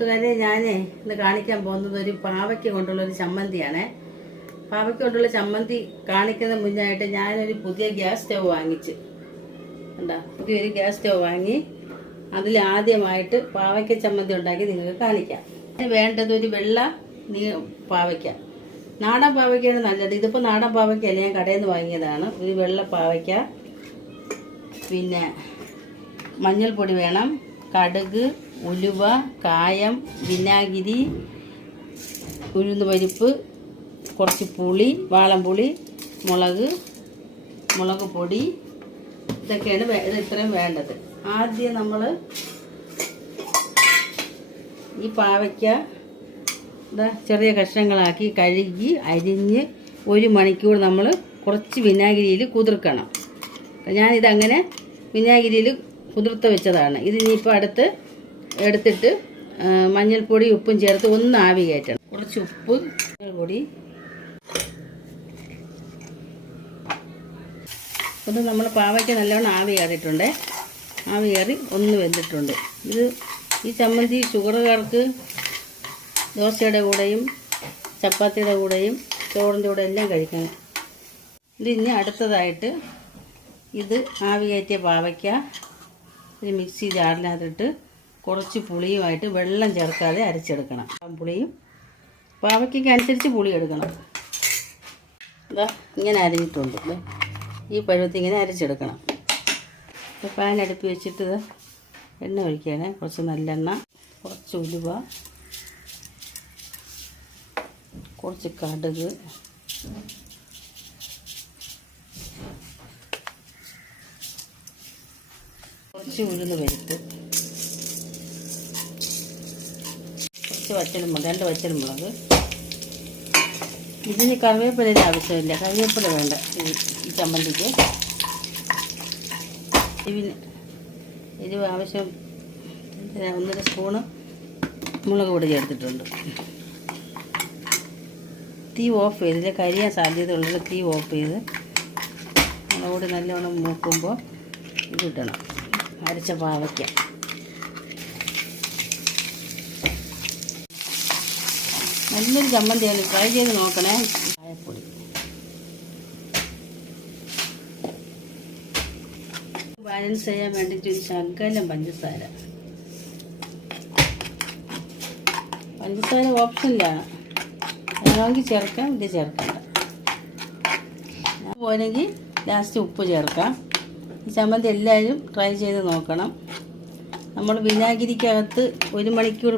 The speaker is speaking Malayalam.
കൂട്ടുകാരെ, ഞാൻ ഇന്ന് കാണിക്കാൻ പോകുന്നത് ഒരു പാവയ്ക്ക കൊണ്ടുള്ളൊരു ചമ്മന്തിയാണേ. പാവയ്ക്ക കൊണ്ടുള്ള ചമ്മന്തി കാണിക്കുന്ന മുന്നായിട്ട് ഞാനൊരു പുതിയ ഗ്യാസ് സ്റ്റവ് വാങ്ങിച്ച് പുതിയൊരു ഗ്യാസ് സ്റ്റവ് വാങ്ങി അതിൽ ആദ്യമായിട്ട് പാവയ്ക്ക ചമ്മന്തി ഉണ്ടാക്കി നിങ്ങൾക്ക് കാണിക്കാം. വേണ്ടത് ഒരു വെള്ള പാവയ്ക്ക, നാടൻ പാവയ്ക്കാണ് നല്ലത്. ഇതിപ്പോൾ നാടൻ പാവയ്ക്കല്ല, ഞാൻ കടയിൽ നിന്ന് വാങ്ങിയതാണ്. ഒരു വെള്ള പാവയ്ക്ക, പിന്നെ മഞ്ഞൾപ്പൊടി വേണം, കടുക്, ഉലുവ, കായം, വിനാഗിരി, ഉഴുന്ന് പരിപ്പ്, കുറച്ച് പുളി, വാളംപുളി, മുളക് പൊടി, ഇതൊക്കെയാണ് ഇത് ഇത്രയും വേണ്ടത്. ആദ്യം നമ്മൾ ഈ പാവയ്ക്ക ചെറിയ കഷ്ണങ്ങളാക്കി കഴുകി അരിഞ്ഞ് 1 മണിക്കൂർ നമ്മൾ കുറച്ച് വിനാഗിരിയിൽ കുതിർക്കണം. ഞാനിതങ്ങനെ വിനാഗിരിയിൽ കുതിർത്ത് വെച്ചതാണ്. ഇതിനിപ്പോൾ എടുത്തിട്ട് മഞ്ഞൾപ്പൊടി ഉപ്പും ചേർത്ത് ഒന്ന് ആവി കയറ്റണം. കുറച്ച് ഉപ്പ്, പൊടി, ഒന്ന് നമ്മൾ പാവയ്ക്ക നല്ലവണ്ണം ആവി കയറിയിട്ടുണ്ട്. ആവി കയറി ഒന്ന് വെന്തിട്ടുണ്ട്. ഈ ചമ്മന്തി ഷുഗറുകാർക്ക് ദോശയുടെ കൂടെയും ചപ്പാത്തിയുടെ കൂടെയും ചോറിൻ്റെ കൂടെ എല്ലാം കഴിക്കണം. ഇനി അടുത്തതായിട്ട് ഇത് ആവി കയറ്റിയ പാവയ്ക്ക ഒരു മിക്സി ജാറിനകത്തിട്ട് കുറച്ച് പുളിയുമായിട്ട് വെള്ളം ചേർക്കാതെ അരച്ചെടുക്കണം. പുളിയും പാവയ്ക്കൊക്കെ അനുസരിച്ച് പുളി എടുക്കണം. ഇങ്ങനെ അരിഞ്ഞിട്ടുണ്ട്. ഈ പരുവത്തിൽ ഇങ്ങനെ അരച്ചെടുക്കണം. പാൻ അടുപ്പി വെച്ചിട്ട് എണ്ണ ഒഴിക്കുകയാണ്. കുറച്ച് നല്ലെണ്ണ, കുറച്ച് ഉലുവ, കുറച്ച് കടുക്, കുറച്ച് ഉഴുന്ന് പരിപ്പ്, കുറച്ച് വറ്റൽമുളക്, 2 വറ്റൽമുളക്. ഇതിന് കറിവേപ്പിലയുടെ ആവശ്യമില്ല, കറിവേപ്പില വേണ്ട ഈ ചമ്മന്തിക്ക്. എരിവ് ആവശ്യം 1.5 സ്പൂണ് മുളക് പൊടി ചേർത്തിട്ടുണ്ട്. തീ ഓഫ് ചെയ്തില്ല, കരിയാൻ സാധ്യതയുള്ളത്. തീ ഓഫ് ചെയ്ത് മുളക് പൊടി നല്ലോണം മൂക്കുമ്പോൾ ഇതിടണം, അരച്ച പാവയ്ക്ക. നല്ലൊരു ചമ്മന്തിയാണ്, ട്രൈ ചെയ്ത് നോക്കണേ. കായപ്പൊടി, ബാലൻസ് ചെയ്യാൻ വേണ്ടിയിട്ട് ഒരു ശകലം പഞ്ചസാര. പഞ്ചസാര ഓപ്ഷനിലാണ്, വേണമെങ്കിൽ ചേർക്കാം, ഇത് ചേർക്കണ്ട. പോലെങ്കിൽ ലാസ്റ്റ് ഉപ്പ് ചേർക്കാം. ഈ ചമ്മന്തി എല്ലാവരും ട്രൈ ചെയ്ത് നോക്കണം. നമ്മൾ വിനാഗിരിക്കകത്ത് 1 മണിക്കൂർ